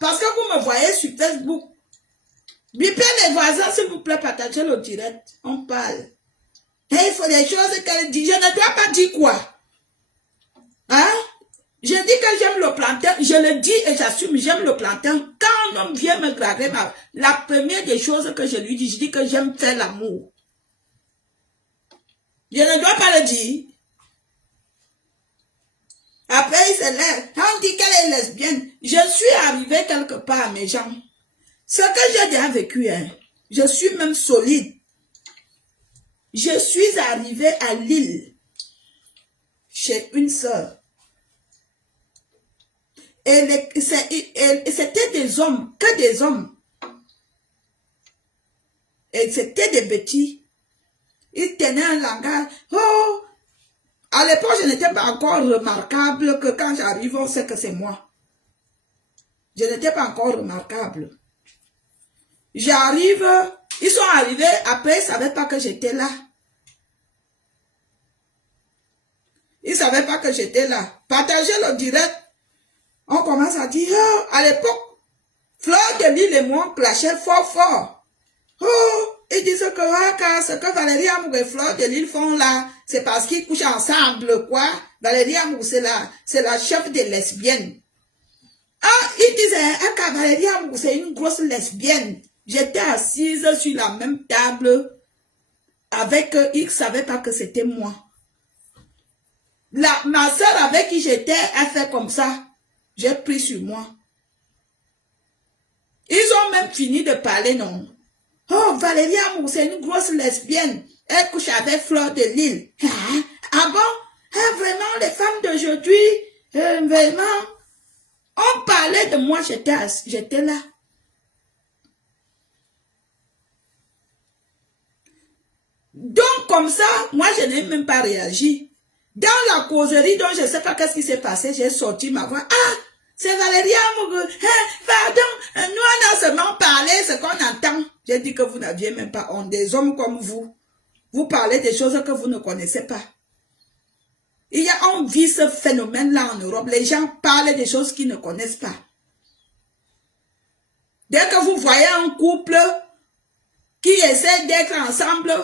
parce que vous me voyez sur Facebook. Bipez les voisins, s'il vous plaît, partagez le direct. On parle. Et il faut des choses qu'elle dit. Je ne dois pas dire quoi. Hein? Je dis que j'aime le plantain. Je le dis et j'assume, j'aime le plantain. Quand un homme vient me graver, la première des choses que je lui dis, je dis que j'aime faire l'amour. Je ne dois pas le dire. Après, il se lève. On dit qu'elle est lesbienne. Je suis arrivée quelque part à mes gens. Ce que j'ai déjà vécu, hein, je suis même solide. Je suis arrivée à Lille, chez une sœur. Et c'était des hommes, que des hommes. Et c'était des petits. Ils tenaient un langage. Oh! À l'époque, je n'étais pas encore remarquable que quand j'arrive, on sait que c'est moi. Je n'étais pas encore remarquable. J'arrive, ils sont arrivés, après ils ne savaient pas que j'étais là. Ils ne savaient pas que j'étais là. Partagez le direct. On commence à dire, oh, à l'époque, Fleur de Lille et moi, on clashait fort, fort. Oh, ils disent que, ah, car ce que Valérie Amour et Fleur de Lille font là, c'est parce qu'ils couchent ensemble, quoi. Valérie Amour, c'est la chef des lesbiennes. Ah, ils disaient, ah, car Valérie Amour, c'est une grosse lesbienne. J'étais assise sur la même table avec eux, ils ne savaient pas que c'était moi. Ma soeur avec qui j'étais, elle fait comme ça. J'ai pris sur moi. Ils ont même fini de parler, non. Oh, Valérie Amour, c'est une grosse lesbienne. Elle couche avec Fleur de Lille. Ah bon? Ah, vraiment, les femmes d'aujourd'hui, vraiment. On parlait de moi, j'étais là. Donc, comme ça, moi, je n'ai même pas réagi. Dans la causerie, donc je ne sais pas qu'est-ce qui s'est passé, j'ai sorti ma voix. Ah, c'est Valérie Amour. Pardon, nous, on a seulement parlé ce qu'on entend. J'ai dit que vous n'aviez même pas honte. Des hommes comme vous. Vous parlez des choses que vous ne connaissez pas. On vit ce phénomène-là en Europe. Les gens parlent des choses qu'ils ne connaissent pas. Dès que vous voyez un couple qui essaie d'être ensemble,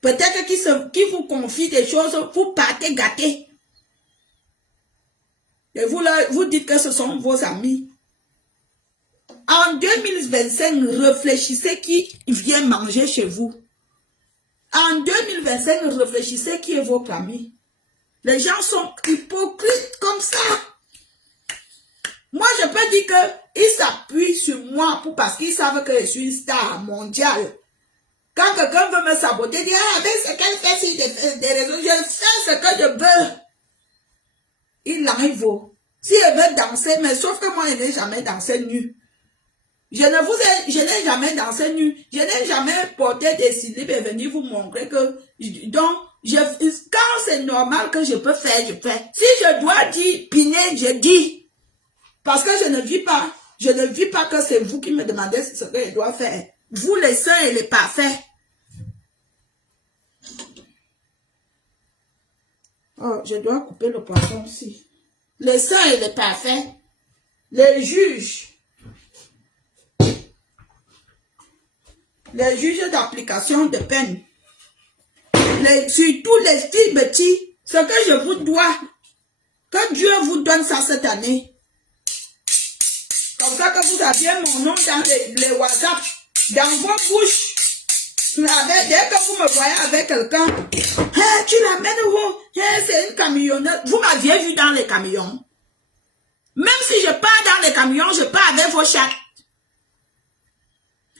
peut-être qui vous confie des choses, vous partez gâtés. Et vous dites que ce sont vos amis. En 2025, réfléchissez qui vient manger chez vous. En 2025, réfléchissez qui est votre ami. Les gens sont hypocrites comme ça. Moi, je peux dire qu'ils s'appuient sur moi parce qu'ils savent que je suis une star mondiale. Quand quelqu'un veut me saboter, dit, ah, avec ce qu'elle fait sur des réseaux, je fais ce que je veux. Il en vaut. Si elle veut danser, mais sauf que moi, je n'ai jamais dansé nu. Je n'ai jamais dansé nu. Je n'ai jamais porté des slip et venir vous montrer que, donc, quand c'est normal que je peux faire, je fais. Si je dois dire piner, je dis. Parce que je ne vis pas. Je ne vis pas que c'est vous qui me demandez ce que je dois faire. Vous, les saints et les parfaits. Oh, je dois couper le poisson aussi. Les saints et les parfaits. Les juges. Les juges d'application de peine. Surtout les filles petits. Ce que je vous dois. Que Dieu vous donne ça cette année. Comme ça que vous aviez mon nom dans les WhatsApp. Dans vos bouches. Dès que vous me voyez avec quelqu'un, hey, tu l'amènes où? Hey, c'est une camionneuse. Vous m'aviez vu dans les camions. Même si je pars dans les camions, je pars avec vos chats.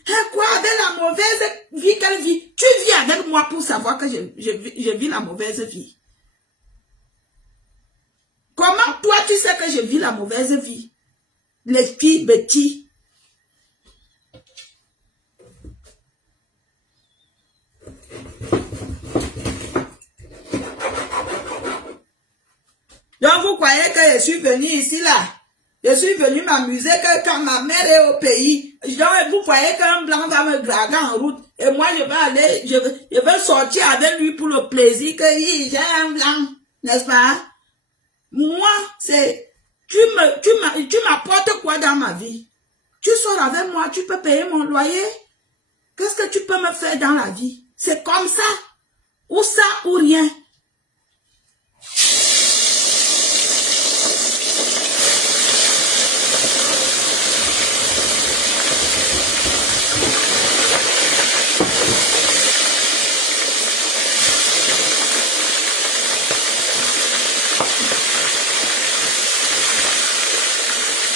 Hey, quoi, avec la mauvaise vie qu'elle vit? Tu vis avec moi pour savoir que je vis la mauvaise vie. Comment toi tu sais que je vis la mauvaise vie? Les filles bêtises. Donc vous croyez que je suis venue ici là? Je suis venue m'amuser que quand ma mère est au pays. Donc vous croyez qu'un blanc va me draguer en route. Et moi je vais aller, je vais sortir avec lui pour le plaisir que j'ai un blanc. N'est-ce pas? Moi, c'est, tu m'apportes quoi dans ma vie? Tu sors avec moi, tu peux payer mon loyer. Qu'est-ce que tu peux me faire dans la vie? C'est comme ça. Ou ça ou rien.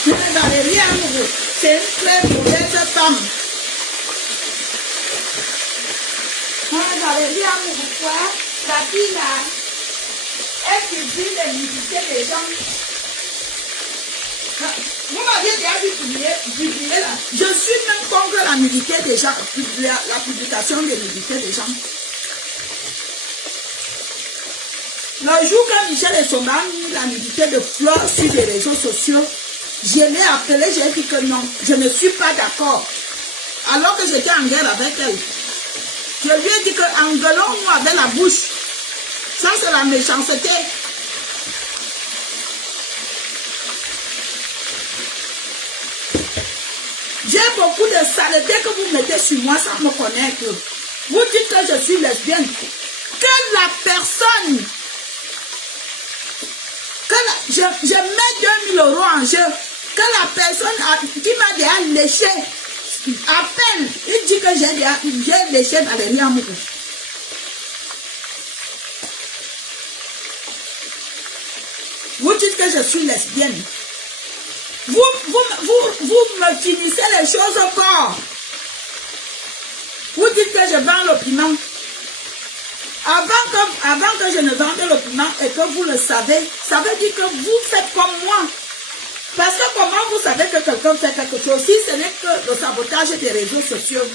Valérie Amoureux, c'est une très mauvaise femme. Valérie Amoureux, quoi? La fille là, elle publie les nudités des gens. Vous m'aviez déjà vu publier là. Je suis même contre la nudité des gens, la publication des nudités des gens. Le jour que Michel et Songa ont mis la nudité de Fleur sur les réseaux sociaux, je l'ai appelé, j'ai dit que non, je ne suis pas d'accord. Alors que j'étais en guerre avec elle. Je lui ai dit que engueulons-nous avec la bouche. Ça, c'est la méchanceté. J'ai beaucoup de saleté que vous mettez sur moi sans me connaître. Vous dites que je suis lesbienne. Que la personne... je mets 2000 € en jeu. Que la personne qui m'a déjà léché appelle, il dit que j'ai léché Valérie Amoureux. Vous dites que je suis lesbienne. Vous me finissez les choses au corps. Vous dites que je vends l'opinion. Avant que je ne vende l'opinion et que vous le savez, ça veut dire que vous faites comme moi. Parce que comment vous savez que quelqu'un fait quelque chose si ce n'est que le sabotage des réseaux sociaux?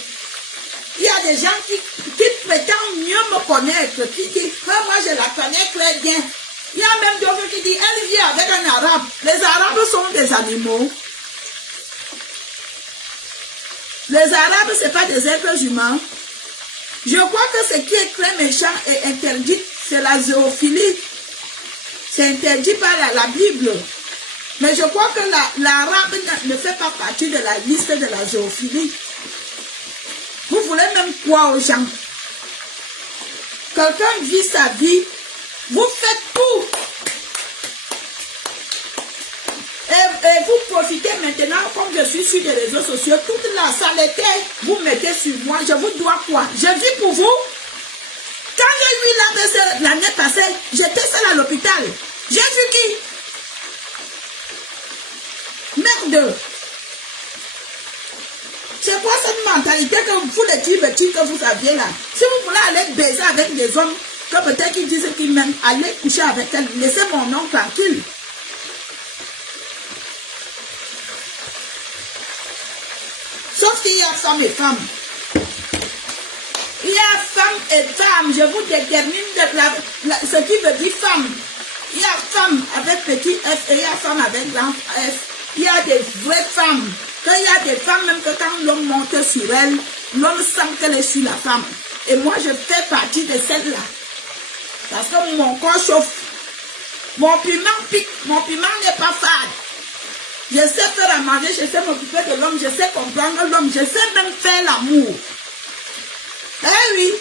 Il y a des gens qui prétendent mieux me connaître, qui disent que moi je la connais très bien. Il y a même d'autres qui disent elle vit avec un arabe. Les arabes sont des animaux. Les arabes, ce n'est pas des êtres humains. Je crois que ce qui est très méchant et interdit, c'est la zoophilie. C'est interdit par la Bible. Mais je crois que l'arabe ne fait pas partie de la liste de la zoophilie. Vous voulez même quoi aux gens? Quelqu'un vit sa vie, vous faites tout. Et vous profitez maintenant, comme je suis sur les réseaux sociaux, toute la saleté, vous mettez sur moi. Je vous dois quoi? Je vis pour vous. Quand j'ai eu l'année passée, j'étais seule à l'hôpital. J'ai vu qui? Merde! C'est quoi cette mentalité que vous les petits que vous aviez là? Si vous voulez aller baiser avec des hommes, que peut-être qu'ils disent qu'ils m'aiment, allez coucher avec elle, laissez mon nom tranquille. Sauf qu'il y a femmes et femmes. Il y a femmes et femmes, je vous détermine ce qui veut dire femme. Il y a femme avec petit F et il y a femme avec grand F. Il y a des vraies femmes. Il y a des femmes, même que quand l'homme monte sur elle, l'homme sent qu'elle est sur la femme. Et moi, je fais partie de celle-là. Parce que mon corps chauffe. Mon piment pique. Mon piment n'est pas fade. Je sais faire à manger, je sais m'occuper de l'homme, je sais comprendre l'homme, je sais même faire l'amour. Eh oui.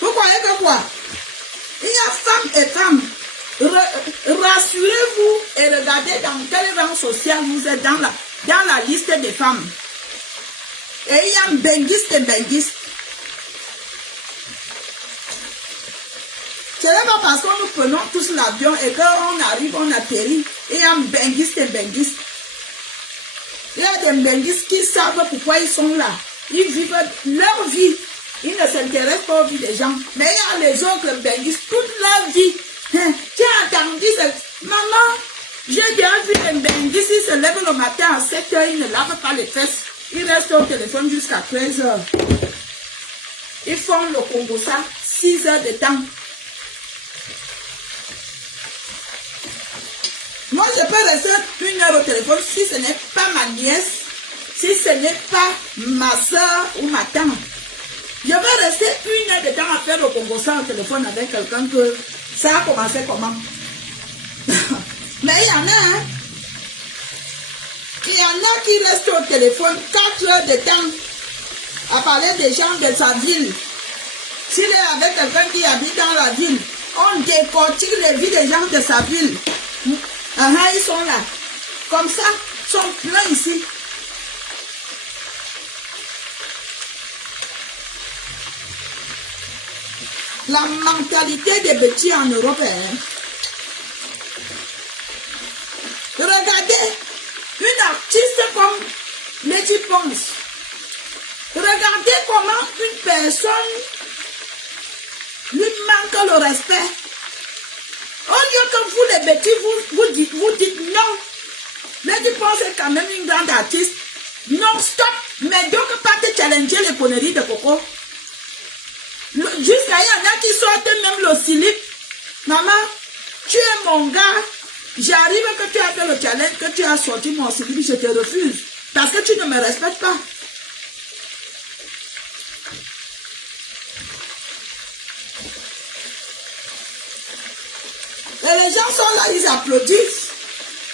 Vous croyez que quoi? Il y a femmes et femmes. Rassurez-vous et regardez dans quel rang social vous êtes dans la liste des femmes. Et il y a benguiste et benguiste. Ce n'est pas parce que nous prenons tous l'avion et qu'on arrive, on atterrit. Il y a benguiste et benguiste. Il y a des benguistes qui savent pourquoi ils sont là. Ils vivent leur vie. Ils ne s'intéressent pas aux vies des gens. Mais il y a les autres benguistes toute leur vie. Tu as entendu ça? Maman, j'ai déjà vu les benguistes, ils se lèvent le matin à 7 h, ils ne lavent pas les fesses. Ils restent au téléphone jusqu'à 13 h. Ils font le Congo ça, 6 heures de temps. Moi, je peux rester 1 heure au téléphone si ce n'est pas ma nièce, si ce n'est pas ma soeur ou ma tante. Je vais rester 1 heure de temps à faire le Congo ça au téléphone avec quelqu'un que ça a commencé comment? Mais il y en a, hein? Il y en a qui reste au téléphone 4 heures de temps à parler des gens de sa ville. S'il est avec quelqu'un qui habite dans la ville, on décortique les vies des gens de sa ville. Ils sont là. Comme ça, ils sont pleins ici. La mentalité des petits en Europe. Regardez une artiste comme Lady Ponce. Regardez comment une personne lui manque le respect. Au lieu que vous les petits, vous dites non. Lady Ponce est quand même une grande artiste. Non, stop. Mais donc pas te challenger les conneries de Coco. Jusqu'à il y en a qui sortent même le slip. Maman, tu es mon gars. J'arrive que tu as fait le challenge, que tu as sorti mon slip, je te refuse. Parce que tu ne me respectes pas. Et les gens sont là, ils applaudissent.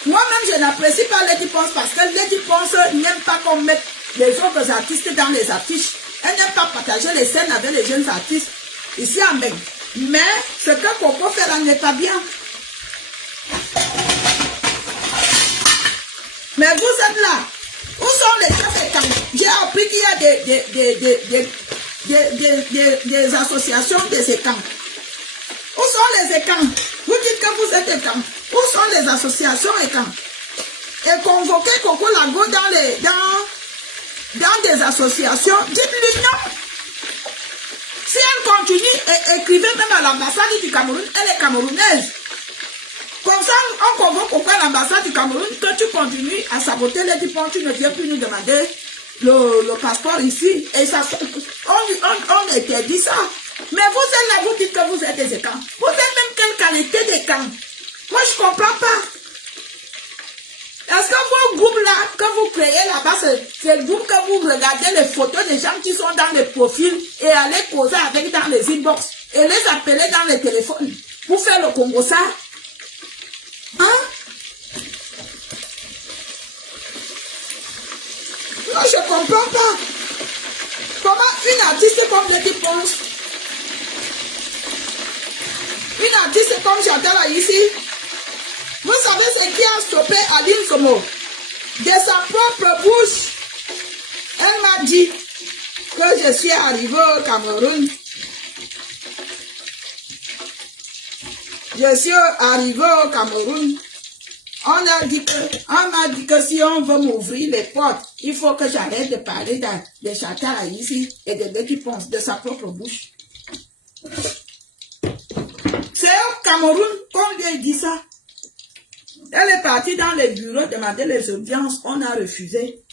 Moi-même, je n'apprécie pas Lady Ponce parce que Lady Ponce n'aime pas qu'on mette les autres artistes dans les affiches. Elle n'aime pas partager les scènes avec les jeunes artistes ici en Beng. Mais ce que Coco fait là n'est pas bien. Mais vous êtes là. Où sont les trafiquants? J'ai appris qu'il y a des associations de ces camps. Où sont les écans? Vous dites que vous êtes écans. Où sont les associations écans? Et convoquer Coco Lago dans des associations, dites-lui non. Si elle continue, écrivez même à l'ambassade du Cameroun, elle est camerounaise. Comme ça, on convoque Coco à l'ambassade du Cameroun, que tu continues à saboter les diplômes, tu ne viens plus nous demander le passeport ici. Et ça, on interdit ça. Mais vous êtes là, vous dites que vous êtes des écans. Vous êtes même quelle qualité d'écans? Moi, je ne comprends pas. Est-ce que vos groupes là, que vous créez là-bas, c'est le groupe que vous regardez les photos des gens qui sont dans les profils et allez causer avec dans les inbox et les appeler dans les téléphones pour faire le Congo ça? Hein? Non, je ne comprends pas. Comment une artiste comme Lady Ponce, une artiste comme Chantal ici, vous savez ce qui a stoppé Aline Somo? De sa propre bouche, elle m'a dit que je suis arrivée au Cameroun. Je suis arrivée au Cameroun. On m'a dit que si on veut m'ouvrir les portes, il faut que j'arrête de parler de Chantal ici et de Lady Ponce, de sa propre bouche. C'est au Cameroun qu'on lui a dit ça. Elle est partie dans les bureaux demander les audiences, on a refusé.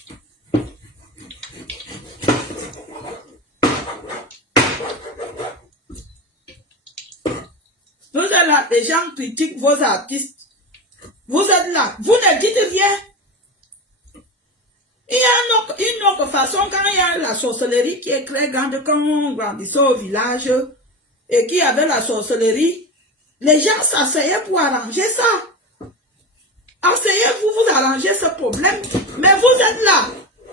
Vous êtes là, les gens critiquent vos artistes. Vous êtes là, vous ne dites rien. Il y a une autre façon, quand il y a la sorcellerie qui est très grande, quand on grandissait au village et qu'il y avait la sorcellerie, les gens s'asseyaient pour arranger ça. Asseyez-vous, vous arrangez ce problème. Mais vous êtes là.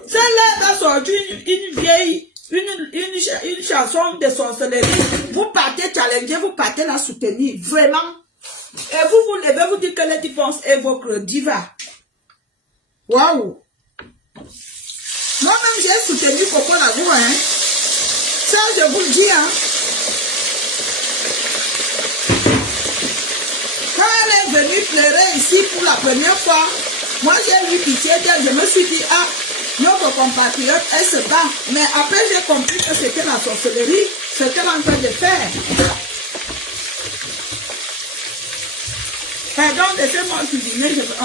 Celle-là va sortir une vieille, une chanson de sorcellerie. Vous partez challenger, vous partez la soutenir. Vraiment. Et vous vous levez, vous dites que Lady Ponce est votre diva. Waouh. Moi-même, j'ai soutenu Coco Lago, hein. Ça, je vous le dis, hein. Quand elle est venue pleurer ici pour la première fois, moi, j'ai eu pitié d'elle. Je me suis dit, ah, notre compatriote, elle se bat. Mais après, j'ai compris que c'était la sorcellerie, ce qu'elle est en train de faire. Pardon, laissez-moi cuisiner, je veux...